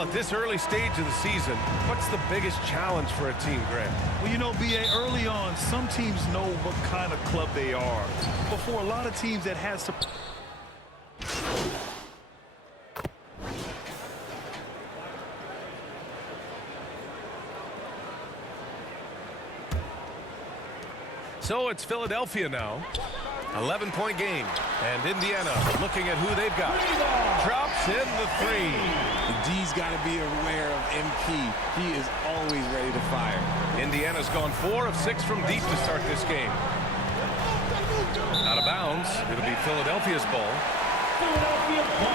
Well, at this early stage of the season, what's the biggest challenge for a team, Grant? Well, you know, B.A., early on, some teams know what kind of club they are. But for a lot of teams that has to... So it's Philadelphia now. 11-point game. And Indiana looking at who they've got. Drops in the three. The D's got to be aware of MP. He is always ready to fire. Indiana's gone 4 of 6 from deep to start this game. Out of bounds. It'll be Philadelphia's ball.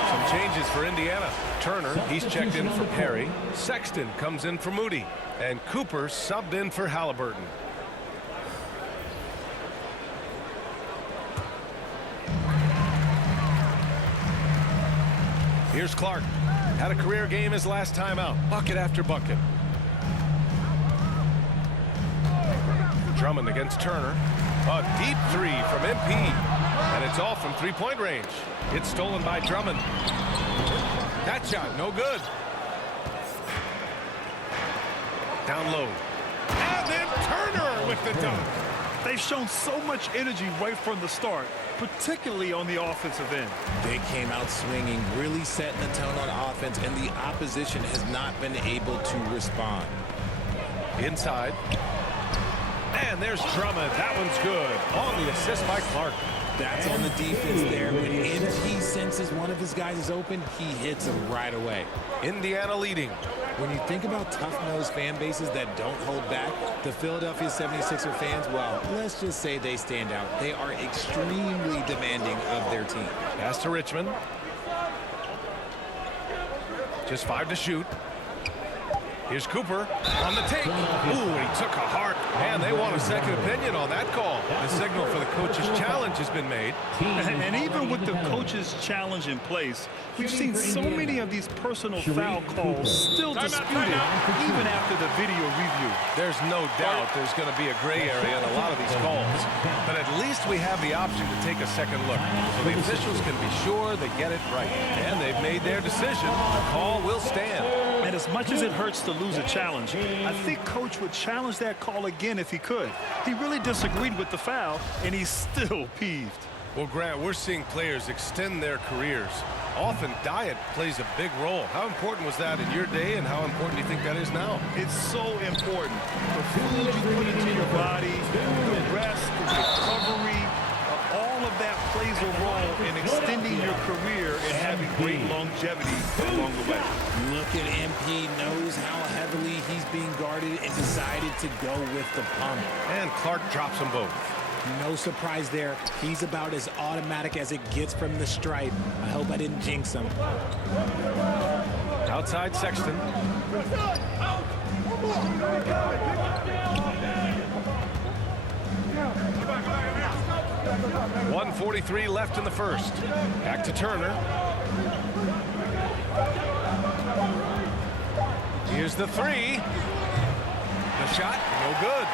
Some changes for Indiana. Turner, he's checked in for Perry. Sexton comes in for Moody. And Cooper subbed in for Halliburton. Here's Clark. Had a career game his last time out. Bucket after bucket. Drummond against Turner. A deep three from MP. And it's all from three-point range. It's stolen by Drummond. That shot, no good. Down low. And then Turner with the dunk. They've shown so much energy right from the start, particularly on the offensive end. They came out swinging, really setting the tone on offense, and the opposition has not been able to respond. Inside. And there's Drummond. That one's good. On the assist by Clark. That's on the defense there. When MP senses one of his guys is open, he hits him right away. Indiana leading. When you think about tough-nosed fan bases that don't hold back, the Philadelphia 76er fans, well, let's just say they stand out. They are extremely demanding of their team. Pass to Richmond. Just 5 to shoot. Here's Cooper on the take. Ooh, he took a hard. Man, they want a second opinion on that call. The signal for the coach's challenge has been made. And even with the coach's challenge in place, we've seen so many of these personal foul calls still disputed even after the video review. There's no doubt there's going to be a gray area in a lot of these calls. But at least we have the option to take a second look. So the officials can be sure they get it right. And they've made their decision. The call will stand. And as much as it hurts to lose a challenge, I think Coach would challenge that call again if he could. He really disagreed with the foul, and he's still peeved. Well, Grant, we're seeing players extend their careers. Often diet plays a big role. How important was that in your day, and how important do you think that is now? It's so important. The food you put into your body, the rest, the recovery, all of that plays a role in extending your career and having great longevity along the way. Look at MP, knows how heavily he's being guarded and decided to go with the pump. And Clark drops them both. No surprise there. He's about as automatic as it gets from the stripe. I hope I didn't jinx him. Outside Sexton. 1:43 left in the first. Back to Turner. Here's the three. The shot, no good.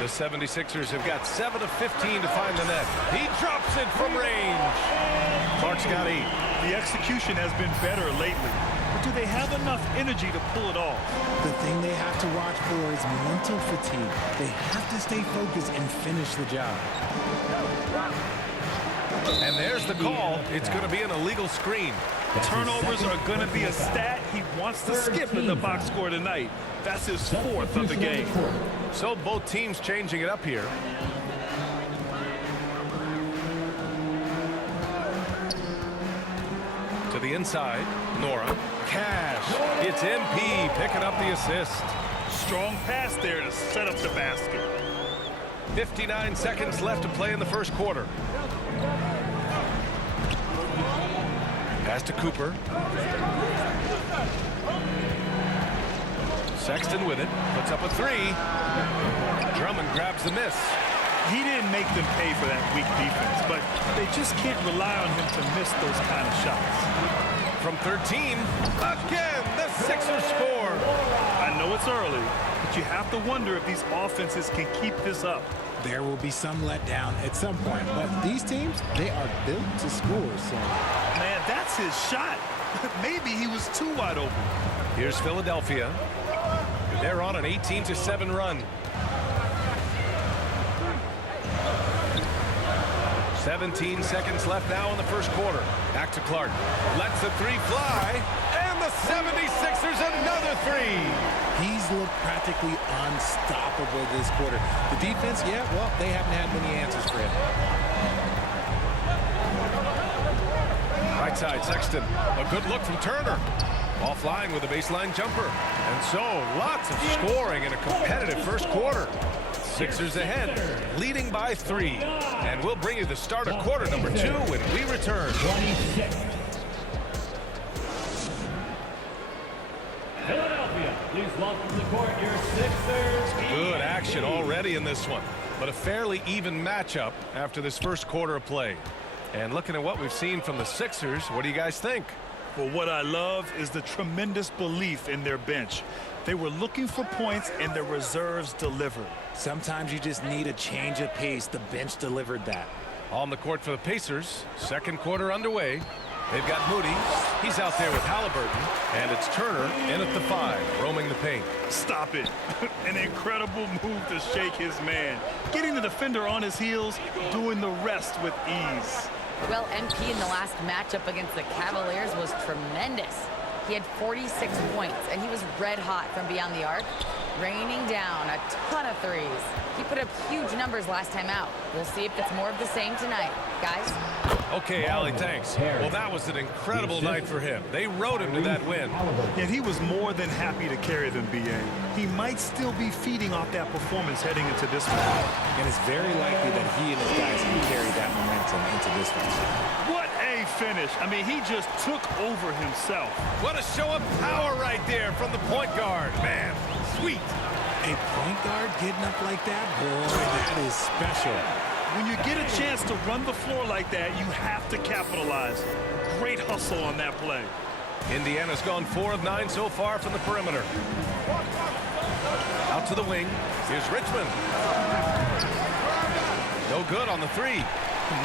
The 76ers have got 7 of 15 to find the net. He drops it from range. Clark's got 8. The execution has been better lately. But do they have enough energy to pull it off? The thing they have to watch for is mental fatigue. They have to stay focused and finish the job. And there's the call. It's going to be an illegal screen. Turnovers are going to be a stat he wants to skip in the box score tonight. That's his 4th of the game. So both teams changing it up here. To the inside, Nora. Cash. It's MP picking up the assist. Strong pass there to set up the basket. 59 seconds left to play in the first quarter. Pass to Cooper. Sexton with it. Puts up a three. Drummond grabs the miss. He didn't make them pay for that weak defense, but they just can't rely on him to miss those kind of shots. From 13, again, the Sixers score. I know it's early, but you have to wonder if these offenses can keep this up. There will be some letdown at some point, but these teams, they are built to score, so. Man, that's his shot. Maybe he was too wide open. Here's Philadelphia. They're on an 18-7 run. 17 seconds left now in the first quarter. Back to Clark. Lets the three fly. And the 76ers another three. He's looked practically unstoppable this quarter. The defense, yeah, well, they haven't had many answers for him. Right side, Sexton. A good look from Turner. Offline with a baseline jumper. And so, lots of scoring in a competitive first quarter. Sixers ahead, leading by 3. And we'll bring you the start of quarter number 2 when we return. 26. Philadelphia, please welcome to the court your Sixers. Good action already in this one, but a fairly even matchup after this first quarter of play. And looking at what we've seen from the Sixers, what do you guys think? Well, what I love is the tremendous belief in their bench. They were looking for points, and their reserves delivered. Sometimes you just need a change of pace. The bench delivered that. On the court for the Pacers, second quarter underway. They've got Moody. He's out there with Halliburton. And it's Turner in at the 5, roaming the paint. Stop it. An incredible move to shake his man. Getting the defender on his heels, doing the rest with ease. Well, MP in the last matchup against the Cavaliers was tremendous. He had 46 points, and he was red hot from beyond the arc, raining down a ton of threes. He put up huge numbers last time out. We'll see if it's more of the same tonight. Guys? Okay, Allie, thanks. Well, that was an incredible night for him. They rode him to that win. And he was more than happy to carry them, B.A. He might still be feeding off that performance heading into this one. And it's very likely that he and his guys can carry that momentum into this one. What a finish. I mean, he just took over himself. What a show of power right there from the point guard. Man, sweet. A point guard getting up like that, boy, that is special. When you get a chance to run the floor like that, you have to capitalize. Great hustle on that play. Indiana's gone 4 of 9 so far from the perimeter. Out to the wing. Here's Richmond. No good on the 3.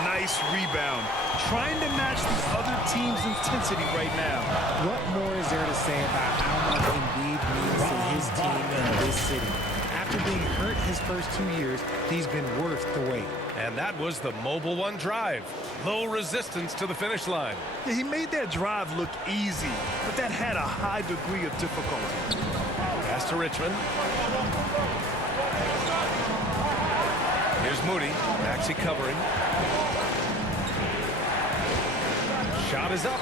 Nice rebound. Trying to match the other team's intensity right now. What more is there to say about how much Embiid means to his team in this city? After being hurt his first 2 years, he's been worth the wait. And that was the Mobile One drive. Low resistance to the finish line. Yeah, he made that drive look easy, but that had a high degree of difficulty. Pass to Richmond. Here's Moody. Maxey covering. Shot is up.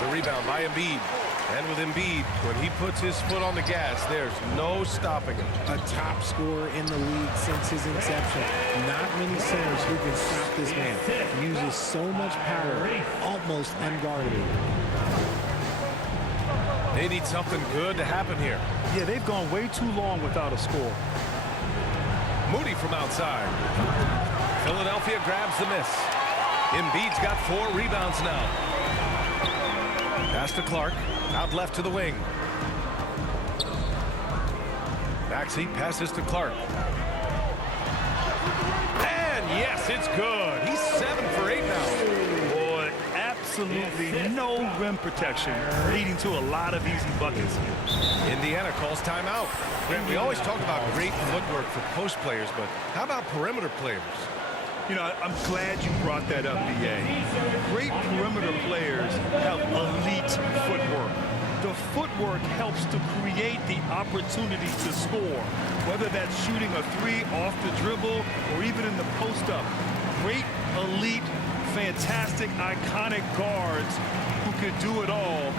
The rebound by Embiid. And with Embiid, when he puts his foot on the gas, there's no stopping him. A top scorer in the league since his inception. Not many centers who can stop this man. Uses so much power, almost unguardable. They need something good to happen here. Yeah, they've gone way too long without a score. Moody from outside. Philadelphia grabs the miss. Embiid's got 4 rebounds now. Pass to Clark. Out left to the wing. Maxey passes to Clark. And yes, it's good. He's 7 for 8 now. Boy, absolutely no rim protection, leading to a lot of easy buckets here. Indiana calls timeout. Grant, we always talk about great footwork for post players, but how about perimeter players? You know, I'm glad you brought that up, B.A. Great perimeter players have elite footwork. The footwork helps to create the opportunity to score, whether that's shooting a 3 off the dribble or even in the post-up. Great, elite, fantastic, iconic guards who can do it all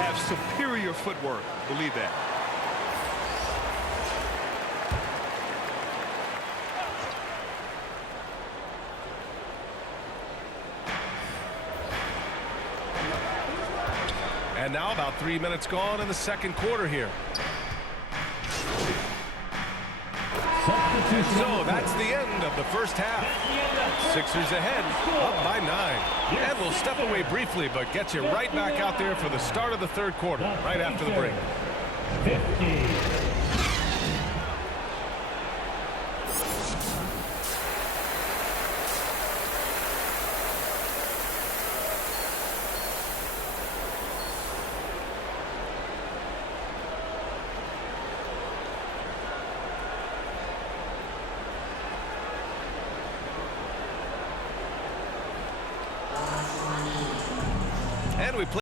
have superior footwork. Believe that. And now about 3 minutes gone in the second quarter here. And so that's the end of the first half. Sixers ahead, up by 9. And we'll step away briefly, but get you right back out there for the start of the third quarter, right after the break. 15. And we play